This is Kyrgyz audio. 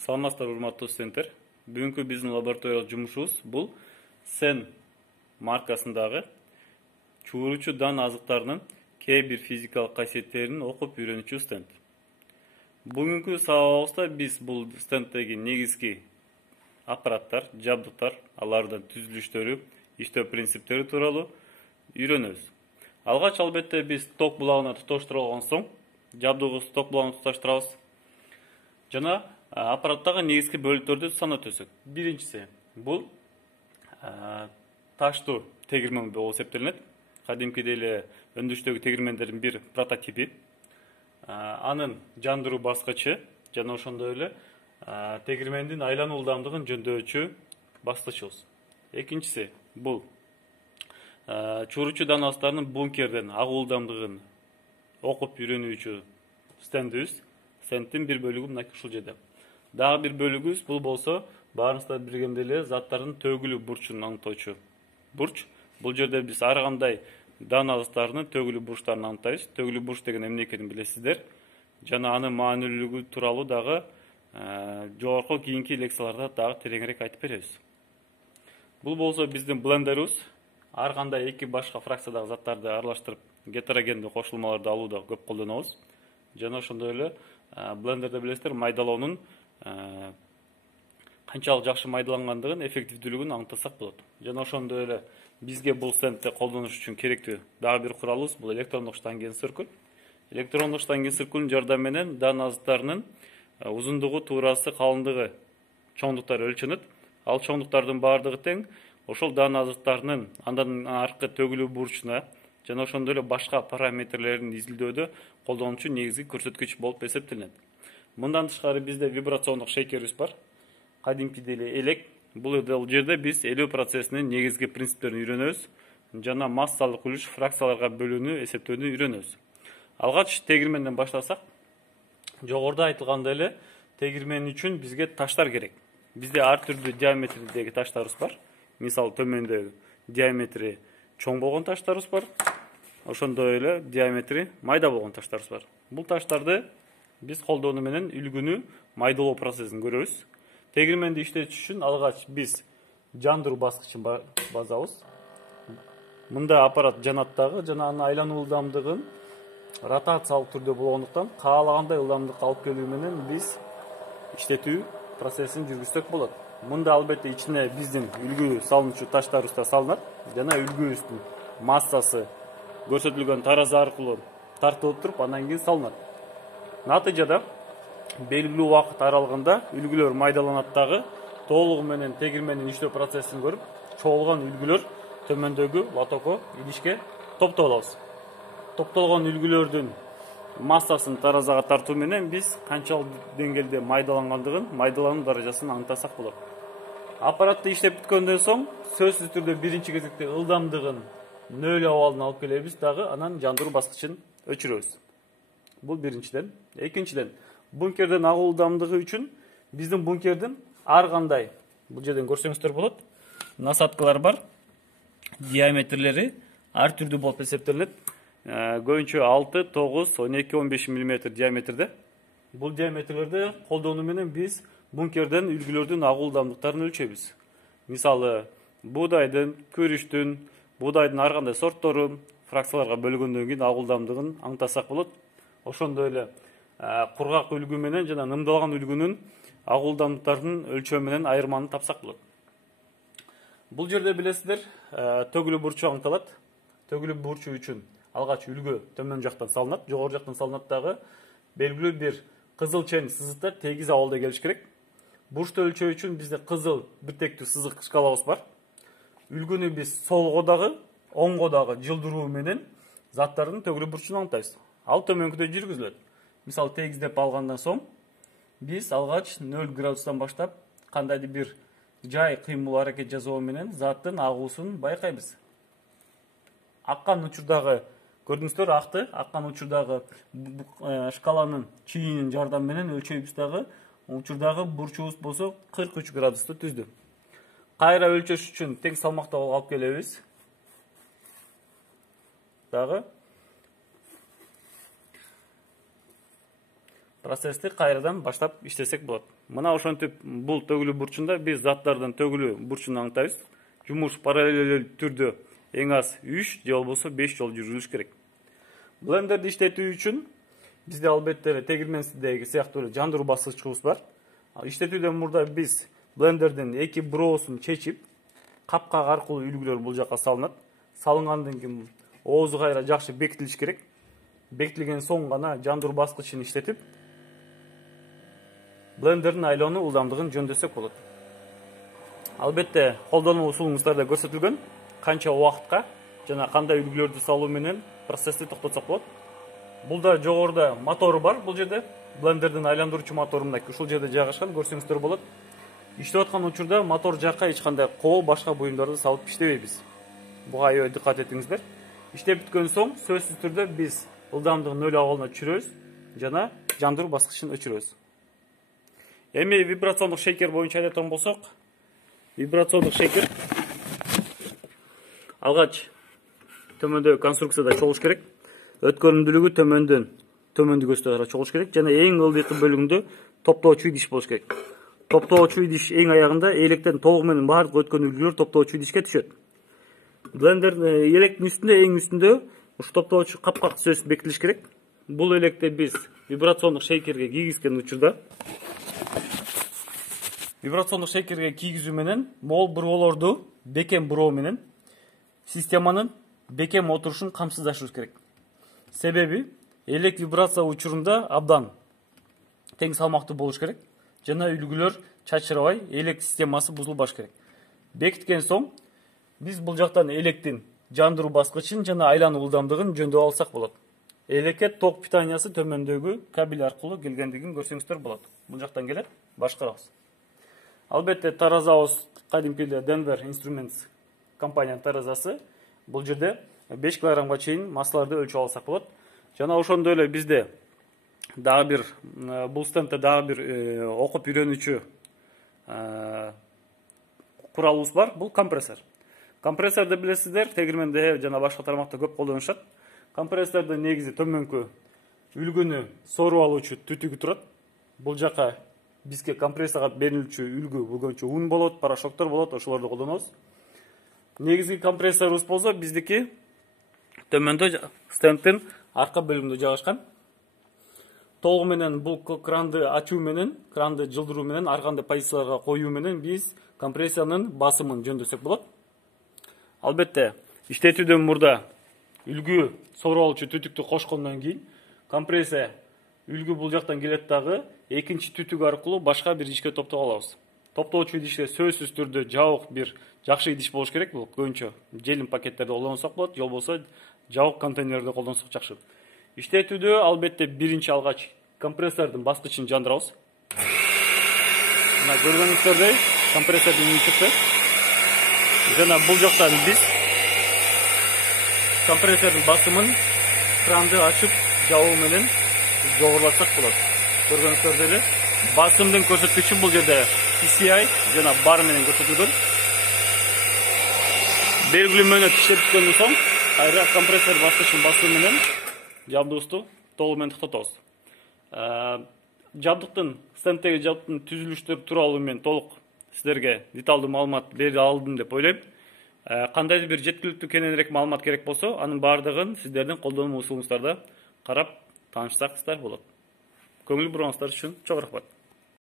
Саламатсыздар, урматтуу студенттер. Бүгүнкү биздин лабораториялык жумушубуз бул сен маркасындагы чууручу дан азыктарынын кээ бир физикалык касиеттерин окуп үйрөнүүчү стенд. Бүгүнкү сабагыбызда биз бул стенддеги негизги аппараттар, жабдыктар, алардын түзүлүштөрү, иштөө принциптери тууралуу үйрөнөбүз. Алгач албетте биз ток булагына туташтырылган соң жабдыгыбызды ток булагына туташтырабыз. Жана аппараттагы негизги бөлүктөрдү санап өтсөк. Биринчиси бул таштуу тегирмен болуп эсептелинет. Кадимкидей эле өндүрүштөгү тегирмендердин бир прототипи. Анын жандыруу баскычы жана ошондой эле тегирмендин айлануу ылдамдыгын жөндөочү баскычыбыз. Экинчиси бул чууручу дан азыктарынын бункерден агуу ылдамдыгын окуп үйрөнүүчү стендибиз. Стендтин бир бөлүгү мынакей ушул жерде. Дагы бир бөлүгүбүз бул болсо баарыңыздар билгендей эле заттардын төгүлүү бурчун аныктоочу бурч. Бул жерде биз ар кандай дан азыктарынын төгүлүү бурчтарын аныктайбыз. Төгүлүү бурч деген эмне экенин билесиздер. Жана анын маанилүүлүгү тууралуу дагы жогорку кийинки лекцияларда дагы тереңирээк айтып беребиз. Бул болсо биздин блендерибиз. Ар кандай эки башка фракциядагы заттарды аралаштырып гетерогендүү кошулмаларды алууда көп колдонобуз. Жана ошондой эле блендерде билесиздер майдалоонун канчалык жакшы майдалангандыгын, эффективдүүлүгүн аныктасак болот. Жана ошондой эле бизге бул стендти колдонуш үчүн керектүү дагы бир куралыбыз бул электрондук штангенциркуль. Электрондук штангенциркулдун жардамы менен дан азыктарынын узундугу, туурасы, калындыгы, чоңдуктары өлчөнөт. Ал чоңдуктардын баардыгы тең ошол дан азыктарынын андан аркы төгүлүү бурчуна жана ошондой эле башка параметрлерин изилдөөдө колдонуучу негизги көрсөткүч болуп эсептелинет. Мындан тышкары бизде вибрациондук шейкерибиз бар. Кадимкидей эле элек. Бул жерде биз элүү процессинин негизги принциптерин үйрөнөбүз. Жана массалык үлүш фракцияларга бөлүүнү эсептөөнү үйрөнөбүз. Алгач тегирменден баштасак, жогоруда айтылгандай эле тегирмен үчүн бизге таштар керек. Бизде ар түрдүү диаметрдеги таштарыбыз бар. Мисалы төмөндө диаметри чоң болгон таштарыбыз бар. Ошондой эле диаметри майда болгон таштарыбыз бар. Бул таштарды биз колдонуу менен үлгүнү майдалоо процессин көрөбүз. Тегирменди иштетиш үчүн алгач биз жандыруу баскычын базабыз. Мында аппарат жанат дагы жана анын айлануу ылдамдыгын ротациялык түрдө болгондуктан каалагандай ылдамдыкка алып келүү менен биз иштетүү процессин жүргүзсөк болот. Мында албетте ичине биздин үлгү салынуучу таштарыбыз да салынат жана үлгүбүздүн массасы көрсөтүлгөн таразы аркылуу тартылып туруп андан кийин салынат. Натыйжада белгилүү убакыт аралыгында үлгүлөр майдаланат дагы толугу менен тегирмендин иштөө процессин көрүп, чогулган үлгүлөр төмөндөгү лотокко идишке топтоп алабыз. Топтолгон үлгүлөрдүн массасын таразага тартуу менен биз канчалык деңгээлде майдалангандыгын, майдалануу даражасын аныктасак болот. Аппаратты иштеп бүткөндөн соң сөзсүз түрдө биринчи кезекте ылдамдыгын нөл абалына алып келебиз дагы анан жандыруу баскычын өчүрөбүз. Бул биринчиден. Экинчиден, бункерден агуу ылдамдыгы үчүн биздин бункердин ар кандай, бул жерден көрсөңүздөр болот, насадкалар бар. Диаметрлери ар түрдүү болуп эсептелет. Көбүнчө 6, 9, 12, 15 мм диаметрде. Бул диаметрлерди колдонуу менен биз бункерден үлгүлөрдүн агуу ылдамдыктарын өлчөйбүз. Мисалы, буудайдын, күрүчтүн, буудайдын ар кандай сорттору фракцияларга бөлгөндөн кийин агуу ылдамдыгын аныктасак болот. Ошондой эле кургак үлгү менен жана нымдалган үлгүнүн агуу ылдамдыктарын өлчөө менен айырманы тапсак болот. Бул жерде билесиздер, төгүлүү бурчу аныкталат. Төгүлүү бурчу үчүн алгач үлгү төмөн жактан салынат, жогору жактан салынат дагы белгилүү бир кызыл чен сызыкта тегиз абалда келиш керек. Бурчту өлчөө үчүн бизде кызыл биртектүү сызык шкалабыз бар. Үлгүнү биз солго дагы, оңго дагы жылдыруу менен заттардын төгүлүү бурчун аныктайбыз. Ал төмөнкүдөй жүргүзүлөт. Мисалы, тегиздеп алгандан соң биз алгач 0 градустан баштап кандайдыр бир жай кыймыл аракет жасоо менен заттын агуусун байкайбыз. Аккан учурдагы көрдүңүздөр акты, аккан учурдагы шкаланын чийинин жардамы менен өлчөйбүз дагы. Учурдагы бурчубуз болсо 43 градусту түздү. Кайра өлчөш үчүн тең салмактуу алып келебиз. Дагы процессти кайрадан баштап иштесек болот. Мына ошентип бул төгүлүү бурчунда биз заттардын төгүлүү бурчун аныктайбыз. Жумуш параллель түрдө эң аз 3 же болбосо 5 жол жүрүлүш керек. Блендерди иштетүү үчүн бизде албетте тегирменсиздеги сыяктуу эле жандыруу баскычыбыз бар. Иштетүүдөн мурда биз блендердин эки буроосун чечип, капкак аркылуу үлгүлөр бул жака салынат. Салынгандан кийин оозу кайра жакшы бекитилиш керек. Бекитилген соң гана жандыруу баскычын иштетип, блендердин айлануу ылдамдыгын жөндөсөк болот. Албетте колдонуу усулуңуздарда көрсөтүлгөн канча убакытка жана кандай үлгүлөрдү салуу менен процессти токтотсок болот. Булда жогоруда мотору бар, бул жерде блендердин айландыруучу мотору мына ушул жерде жайгашкан, көрсөңүздөр болот. Иштеп аткан учурда мотор жакка эч кандай кол, башка буюмдарды салып иштебейбиз. Буга аябай диккат этиңиздер. Иштеп бүткөн соң сөзсүз түрдө биз ылдамдыгын 0 абалына түшүрөбүз жана жандыруу баскычын өчүрөбүз. Эми вибрациондук шейкер боюнча айтатын болсок, вибрациондук шейкер алгач төмөндөгү конструкцияда чогулуш керек. Өткөрүмдүүлүгү төмөндү көздөй чогулуш керек жана эң ылдыйкы бөлүгүндө топтоочу идиш болуш керек. Топтоочу идиш эң аягында электен толугу менен баардык өткөн үлгүлөр топтоочу идишке түшөт. Блендер электин үстүндө эң үстүндө ушу топтоочу капкак сөз бекитилиш керек. Бул электе биз вибрациондук шейкерге кийгизген учурда вибрациондук шейкерге кийгизүү менен могул буроолорду бекем буроо менен системанын бекем отурушун камсыздашыбыз керек. Себеби элек вибрация учурунда абдан тең салмактуу болуш керек жана үлгүлөр чачырабай элек системасы бузулбаш керек. Бекиткен соң биз бул жактан электин жандыруу баскычын жана айлануу ылдамдыгын жөндөп алсак болот. Элекке ток питаниясы төмөндөгү кабель аркылуу келгендигин көрсөңүздөр болот. Бул жактан келет, башкарабыз. Албетте таразабыз кадимки эле Denver Instruments компаниянын таразасы. Бул жерде 5 килограммга чейин массаларды өлчөп алсак болот. Жана ошондой эле бизде дагы бир бул стендте дагы бир окуп үйрөнүүчү куралыбыз бар. Бул компрессор. Компрессорду билесиздер, тегирменде жана башка тармакта көп колдонушат. Компрессордун негизи төмөнкү үлгүнү соруп алуучу түтүгү турат. Бул жака бизге компрессорго берилүүчү үлгү болгончо ун болот, порошоктор болот, ошолорду колдонобуз. Негизги компрессорубуз болсо биздики төмөндө стендтин арка бөлүгүндө жайгашкан. Толугу менен бул кранды ачуу менен, кранды жылдыруу менен, ар кандай позицияларга коюу менен биз компрессиянын басымын жөндөсөк болот. Албетте, иштетүүдөн мурда үлгү соруп алуучу түтүктү кошкондон кийин компрессия үлгү бул жактан келет дагы экинчи түтүк аркылуу башка бир идишке топтоп алабыз. Топтоочу идишке сөзсүз түрдө жабык бир жакшы идиш болуш керек. Бул көбүнчө желим пакеттерди колдонсок болот, же болбосо жабык контейнерлерди колдонсок жакшы. Иштетүүдө албетте биринчи алгач компрессордун баскычын жандырабыз. Мына көргөнүңүздөрдөй компрессордун үні чыкты. Жана бул жактан биз компрессордун басымын кранды ачып жабуу менен жогорулатсак болот. Көргөнүңүздөр эле басымдын көрсөткүчү бул жерде PCI жана бар менен көрсөтүлгөн. Белгилүү мөөнөт иштеп бүткөндөн соң кайра компрессор баскычын басуу менен жабдыгыбызды толугу менен токтотобуз. Жабдыктын стендтеги жабдыктын түзүлүштөрү тууралуу мен толук сиздерге деталдуу маалымат бере алдым деп ойлойм. Кандайдыр бир жеткиликтүү кененирээк маалымат керек болсо, анын баардыгын сиздердин колдонуу усулуңуздарда карап таанышсаңыздар болот. Көңүл бурууңуздар үчүн чоң рахмат.